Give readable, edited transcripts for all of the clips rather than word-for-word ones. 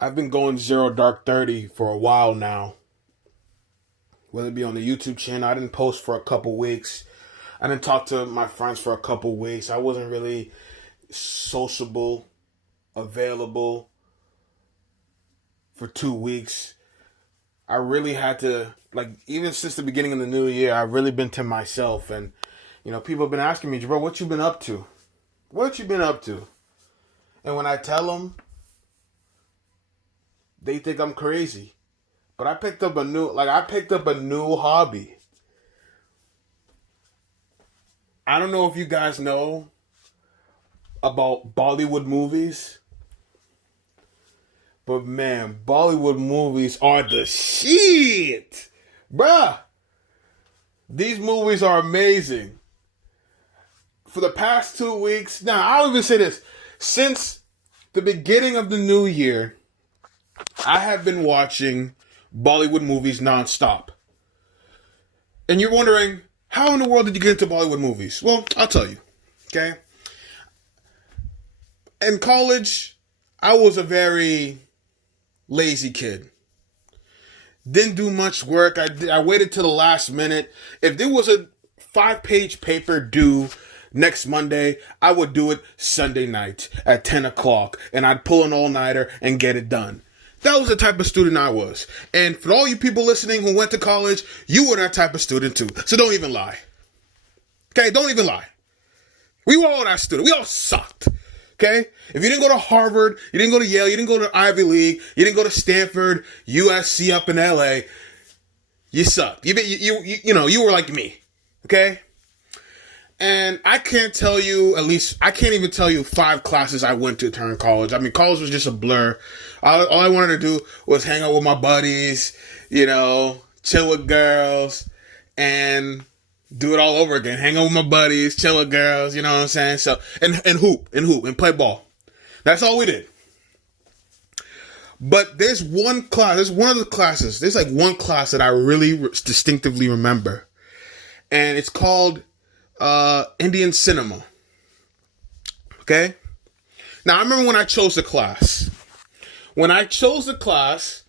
I've been going 0 dark 30 for a while now. Whether it be on the YouTube channel, I didn't post for a couple weeks. I didn't talk to my friends for a couple weeks. I wasn't really sociable, available for 2 weeks. I really had to, even since the beginning of the new year, I've really been to myself. And, people have been asking me, bro, what you been up to? What you been up to? And when I tell them, they think I'm crazy. But I picked up a new hobby. I don't know if you guys know about Bollywood movies. But man, Bollywood movies are the shit. Bruh. These movies are amazing. For the past 2 weeks, I'll even say this. Since the beginning of the new year, I have been watching Bollywood movies nonstop. And you're wondering, how in the world did you get into Bollywood movies? Well, I'll tell you. Okay? In college, I was a lazy kid. Didn't do much work. I waited till the last minute. If there was a 5-page paper due next Monday, I would do it Sunday night at 10 o'clock. And I'd pull an all-nighter and get it done. That was the type of student I was. And for all you people listening who went to college, you were that type of student too. So don't even lie. Okay? Don't even lie. We were all that student. We all sucked. Okay? If you didn't go to Harvard, you didn't go to Yale, you didn't go to Ivy League, you didn't go to Stanford, USC up in LA, you sucked. You were like me. Okay? And I can't even tell you 5 classes I went to during college. I mean, college was just a blur. All I wanted to do was hang out with my buddies, chill with girls, and do it all over again. Hang out with my buddies, chill with girls, you know what I'm saying? So, and hoop, and play ball. That's all we did. But there's one class that I really distinctively remember. And it's called Indian cinema. Okay? Now, I remember when I chose the class. When I chose the class,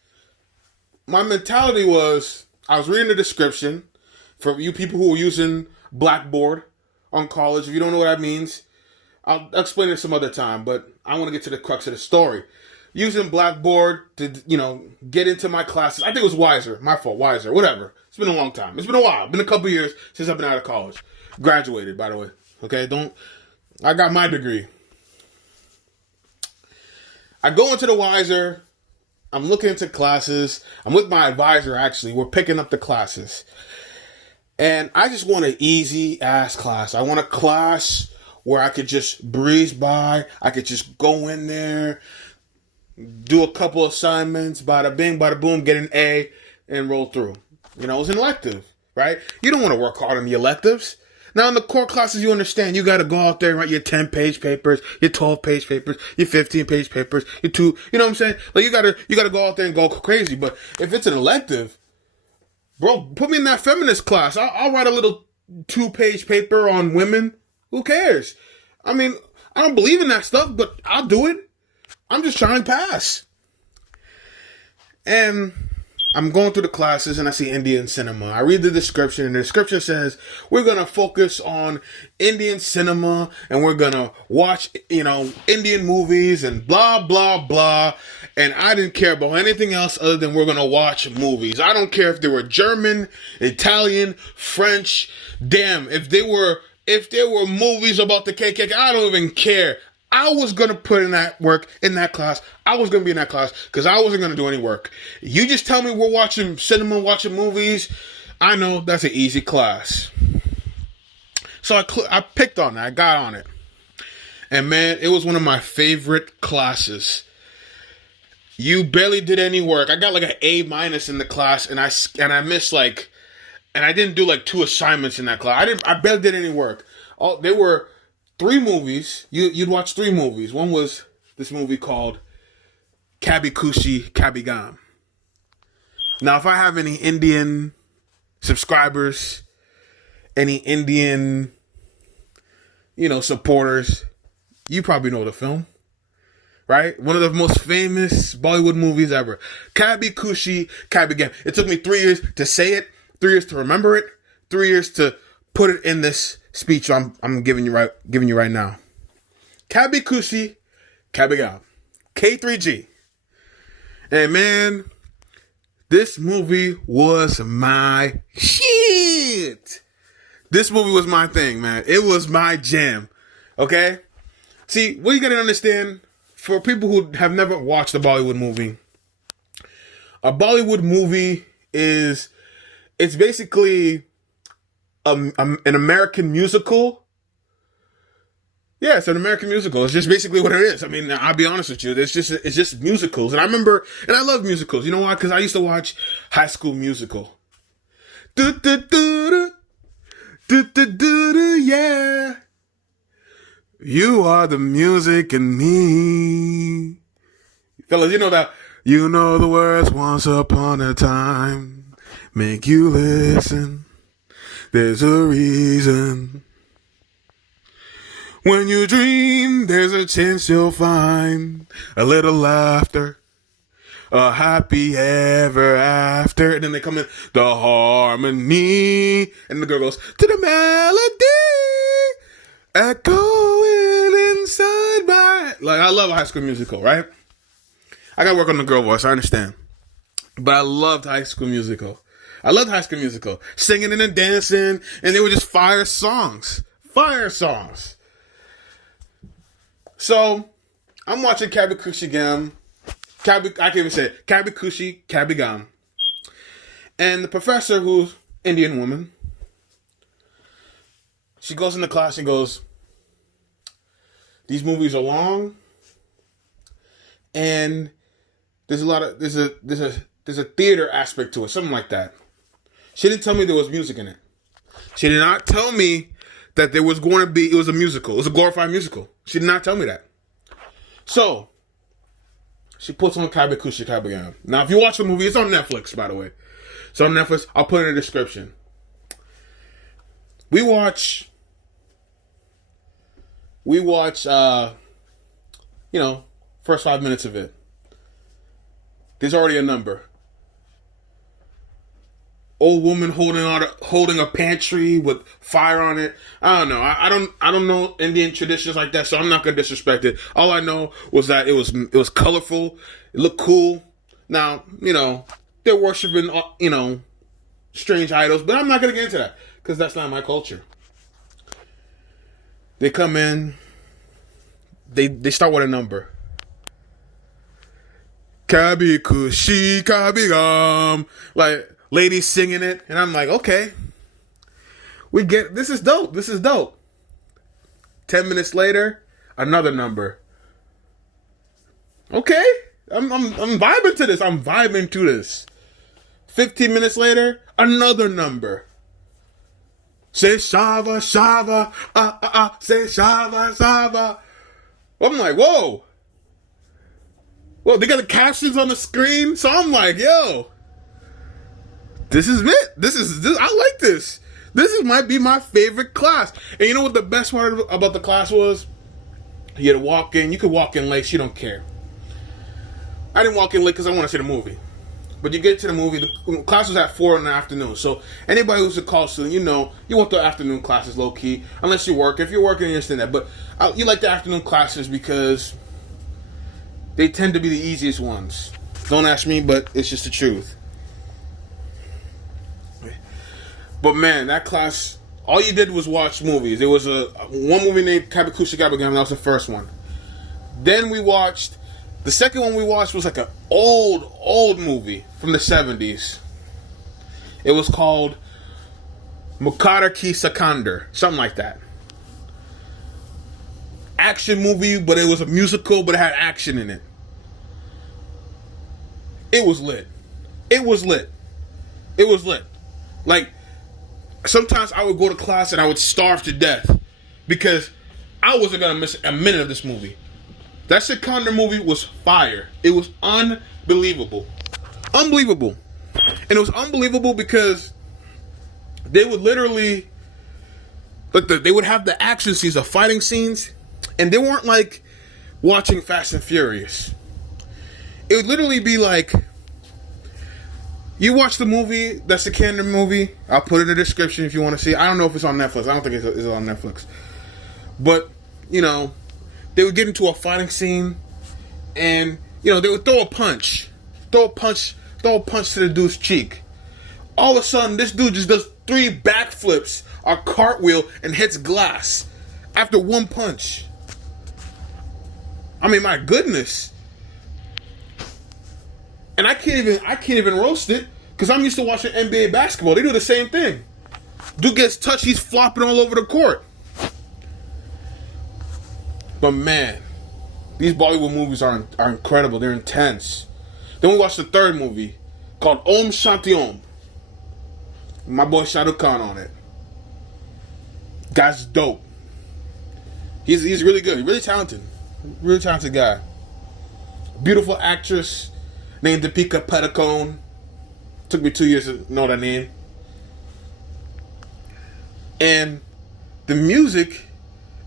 my mentality was, I was reading the description for you people who are using Blackboard on college. If you don't know what that means, I'll explain it some other time, but I want to get to the crux of the story. Using Blackboard to, get into my classes. I think it was Wiser. My fault, Wiser. Whatever. It's been a long time. It's been a while. It's been a couple years since I've been out of college. Graduated, by the way. Okay, I got my degree. I go into the Wiser. I'm looking into classes. I'm with my advisor, actually. We're picking up the classes. And I just want an easy-ass class. I want a class where I could just breeze by. I could just go in there, do a couple assignments, bada bing, bada boom, get an A, and roll through. It was an elective, right? You don't want to work hard on the electives. Now, in the core classes, you understand, you got to go out there and write your 10-page papers, your 12-page papers, your 15-page papers, your 2, you know what I'm saying? Like, you got to go out there and go crazy. But if it's an elective, bro, put me in that feminist class. I'll write a little 2-page paper on women. Who cares? I mean, I don't believe in that stuff, but I'll do it. I'm just trying to pass. And I'm going through the classes and I see Indian cinema. I read the description and the description says, we're going to focus on Indian cinema and we're going to watch, Indian movies and blah, blah, blah. And I didn't care about anything else other than we're going to watch movies. I don't care if they were German, Italian, French. Damn, if there were movies about the KKK, I don't even care. I was going to put in that work in that class. I was going to be in that class because I wasn't going to do any work. You just tell me we're watching cinema, watching movies. I know that's an easy class. So I picked on that. I got on it. And man, it was one of my favorite classes. You barely did any work. I got like an A- in the class and I missed and I didn't do 2 assignments in that class. I barely did any work. There were 3 movies. You'd watch 3 movies. One was this movie called Kabhi Khushi Kabhie Gham. Now, if I have any Indian subscribers, any Indian, supporters, you probably know the film, right? One of the most famous Bollywood movies ever. Kabhi Khushi Kabhie Gham. It took me 3 years to say it, 3 years to remember it, 3 years to put it in this speech I'm giving you right now. Kabhi Khushi Kabhie Gham. K3G. And man, this movie was my shit. This movie was my thing, man. It was my jam. Okay? See, what you gotta understand, for people who have never watched a Bollywood movie, a Bollywood movie it's basically an American musical. Yeah, it's an American musical. It's just basically what it is. I mean, I'll be honest with you. It's just musicals. And I remember, and I love musicals. You know why? Because I used to watch High School Musical. Yeah. You are the music in me. Fellas, you know that. You know the words once upon a time. Make you listen. There's a reason. When you dream, there's a chance you'll find a little laughter, a happy ever after. And then they come in, the harmony. And the girl goes, to the melody, echoing inside my... Like, I love High School Musical, right? I gotta work on the girl voice, I understand. But I loved High School Musical. Singing and dancing, and they were just fire songs. So, I'm watching Kabhi Khushi Gham. I can't even say it. Kabhi Khushi Kabhie Gham. And the professor, who's Indian woman, she goes into class and goes, these movies are long, and there's a theater aspect to it, something like that. She didn't tell me there was music in it. She did not tell me that there was going to be, it was a musical. It was a glorified musical. She did not tell me that. So, she puts on Kabhi Khushi Kabhie Gham. Now, if you watch the movie, it's on Netflix, by the way. It's on Netflix. I'll put it in the description. We watch, first 5 minutes of it. There's already a number. Old woman holding a pantry with fire on it. I don't know. I don't know Indian traditions like that, so I'm not gonna disrespect it. All I know was that it was colorful. It looked cool. Now, they're worshiping strange idols, but I'm not gonna get into that because that's not my culture. They come in. They start with a number. Kabhi Khushi Kabhie Gham. Like, ladies singing it, and I'm like, okay, this is dope. 10 minutes later, another number. Okay, I'm vibing to this. 15 minutes later, another number. Say Shava, Shava, say Shava, Shava. I'm like, whoa. Well, they got the captions on the screen, so I'm like, yo. This is it. This. I like this. Might be my favorite class. And you know what the best part about the class was? You had to walk in. You could walk in late. She don't care. I didn't walk in late because I want to see the movie. But you get to the movie. The class was at 4 in the afternoon. So anybody who's a college student, you want the afternoon classes low key. Unless you work. If you're working, you understand that. But you like the afternoon classes because they tend to be the easiest ones. Don't ask me, but it's just the truth. But man, that class, all you did was watch movies. There was one movie named Kabhi Khushi Kabhie Gham. That was the first one. Then the second one we watched was like an old movie from the 70s. It was called Mukta Akander, something like that. Action movie, but it was a musical, but it had action in it. It was lit. Like, sometimes I would go to class and I would starve to death because I wasn't going to miss a minute of this movie. That Akander movie was fire. It was unbelievable. And it was unbelievable because they would literally, they would have the action scenes, the fighting scenes, and they weren't like watching Fast and Furious. It would literally be like, you watch the movie, that's the Akander movie. I'll put it in the description if you want to see it. I don't know if it's on Netflix. I don't think it's on Netflix. But, you know, they would get into a fighting scene, and, you know, they would throw a punch to the dude's cheek. All of a sudden, this dude just does 3 backflips, a cartwheel, and hits glass after one punch. I mean, my goodness. And I can't even roast it, because I'm used to watching NBA basketball. They do the same thing. Dude gets touched, he's flopping all over the court. But man, these Bollywood movies are incredible. They're intense. Then we watched the third movie called Om Shanti Om. My boy Shah Rukh Khan on it. Guy's dope. He's really good. He's really talented. Really talented guy. Beautiful actress named Deepika Padukone. Took me 2 years to know that name. And the music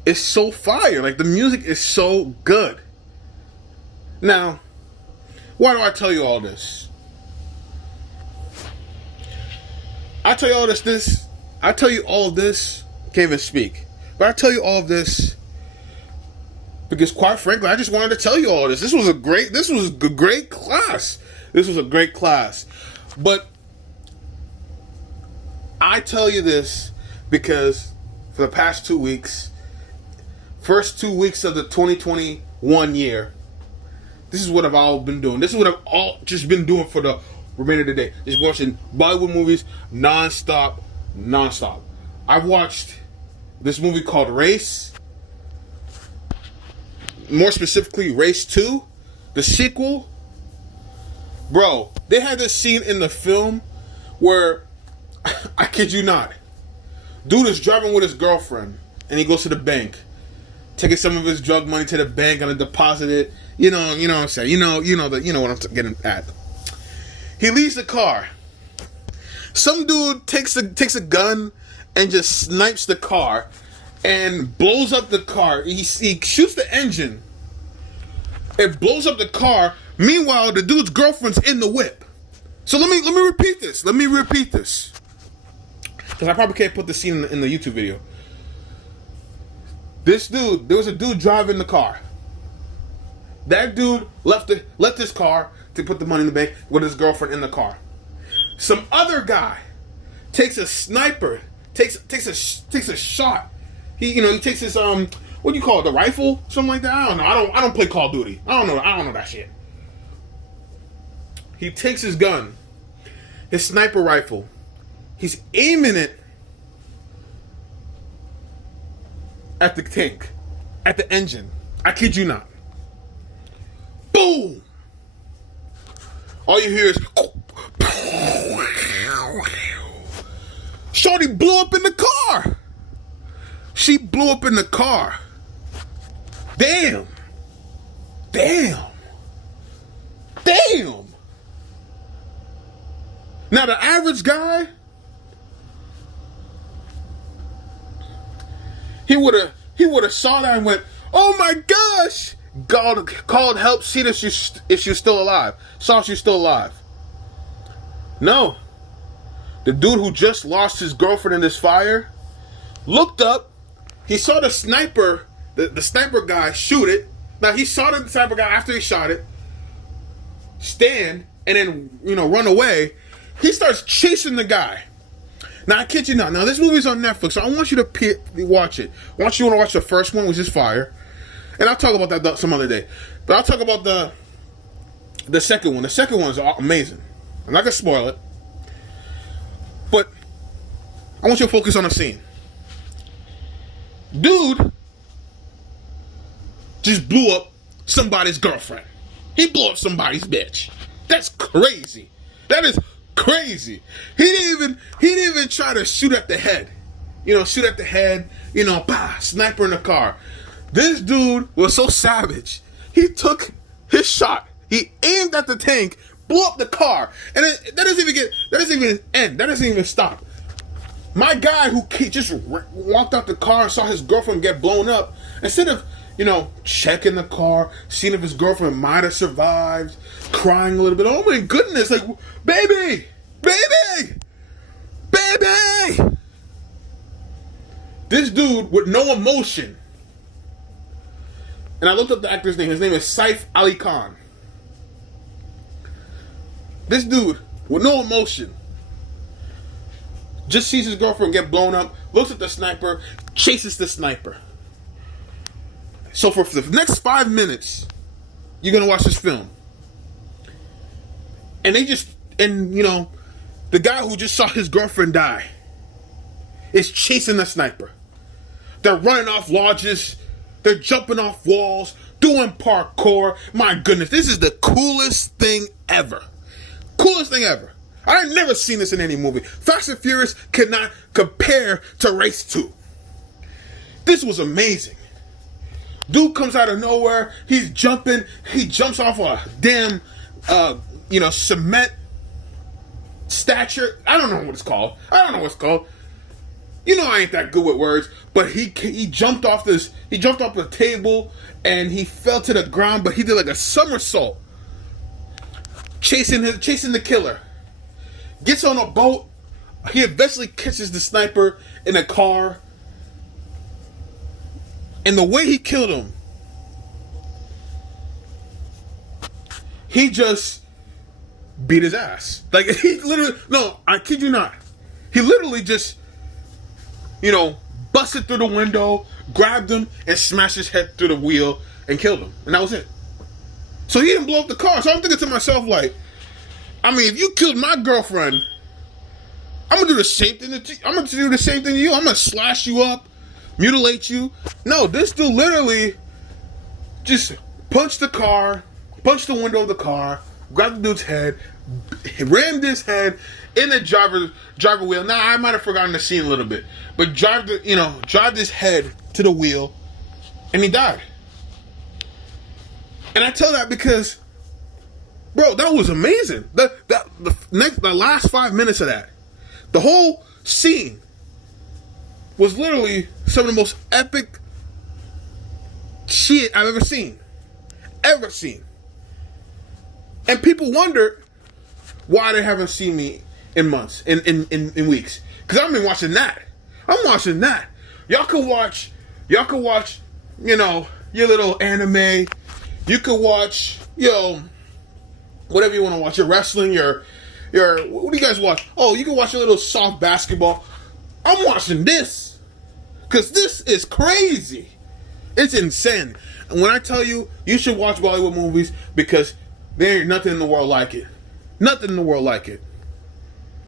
is so fire. Like, the music is so good. Now, why do I tell you all this? I tell you all this. I tell you all of this. Can't even speak. But I tell you all of this because, quite frankly, I just wanted to tell you all this. This was a great class. This was a great class. But I tell you this because for the past 2 weeks, first 2 weeks of the 2021 year, this is what I've all been doing. This is what I've all just been doing for the remainder of the day. Just watching Bollywood movies non-stop. I've watched this movie called Race. More specifically, Race 2, the sequel. Bro, they had this scene in the film where, I kid you not, dude is driving with his girlfriend and he goes to the bank, taking some of his drug money to the bank and deposit it. You know what I'm saying. You know what I'm getting at. He leaves the car. Some dude takes a gun and just snipes the car and blows up the car. He shoots the engine. It blows up the car. Meanwhile, the dude's girlfriend's in the whip. So let me repeat this. Let me repeat this. Because I probably can't put the scene in the YouTube video. There was a dude driving the car. That dude left his car to put the money in the bank with his girlfriend in the car. Some other guy takes a sniper, takes a shot. He takes his what do you call it, the rifle, something like that. I don't know. I don't play Call of Duty. I don't know that shit. He takes his gun, his sniper rifle. He's aiming it at the tank, at the engine. I kid you not. Boom! All you hear is Shorty blew up in the car. She blew up in the car. Damn. Now the average guy, he would have saw that and went, "Oh my gosh!" Called help, see if she's still alive. Saw she's still alive. No. The dude who just lost his girlfriend in this fire looked up. He saw the sniper, the sniper guy shoot it. Now he saw the sniper guy after he shot it stand and then run away. He starts chasing the guy. Now I kid you not. Now this movie's on Netflix, so I want you to watch it. I want you to watch the first one, which is fire. And I'll talk about that some other day. But I'll talk about the second one. The second one is amazing. I'm not going to spoil it. But I want you to focus on the scene. Dude just blew up somebody's girlfriend. He blew up somebody's bitch. That's crazy. That is crazy. He didn't even try to shoot at the head. Shoot at the head. Sniper in the car. This dude was so savage. He took his shot. He aimed at the tank, blew up the car, and that doesn't even stop. My guy who just walked out the car and saw his girlfriend get blown up, instead of checking the car, seeing if his girlfriend might have survived, crying a little bit. Oh my goodness, like, baby! Baby! Baby! This dude with no emotion. And I looked up the actor's name. His name is Saif Ali Khan. This dude with no emotion just sees his girlfriend get blown up, looks at the sniper, chases the sniper. So for the next 5 minutes, you're going to watch this film. And the guy who just saw his girlfriend die is chasing the sniper. They're running off lodges. They're jumping off walls, doing parkour. My goodness, this is the coolest thing ever. Coolest thing ever. I've never seen this in any movie. Fast and Furious cannot compare to Race 2. This was amazing. Dude comes out of nowhere. He's jumping. He jumps off a damn, cement stature. I don't know what it's called. I ain't that good with words. But he jumped off this. He jumped off the table and he fell to the ground. But he did like a somersault, chasing the killer. Gets on a boat. He eventually catches the sniper in a car. And the way he killed him, he just beat his ass. Like, he literally, no, I kid you not. He literally just, busted through the window, grabbed him, and smashed his head through the wheel and killed him. And that was it. So he didn't blow up the car. So I'm thinking to myself, like, if you killed my girlfriend, I'm going to do the same thing to you. I'm going to slash you up, mutilate you. No, this dude literally just punched the window of the car, grabbed the dude's head, rammed his head in the driver wheel. Now, I might have forgotten the scene a little bit, but drive his head to the wheel, and he died. And I tell that because, bro, that was amazing. The last 5 minutes of that, the whole scene was literally some of the most epic shit I've ever seen. And people wonder why they haven't seen me in months, in weeks. Because I've been watching that. I'm watching that. Y'all could watch, your little anime. You could watch, whatever you want to watch. Your wrestling, your what do you guys watch? Oh, you can watch a little soft basketball. I'm watching this. Because this is crazy. It's insane. And when I tell you, you should watch Bollywood movies because there ain't nothing in the world like it. Nothing in the world like it.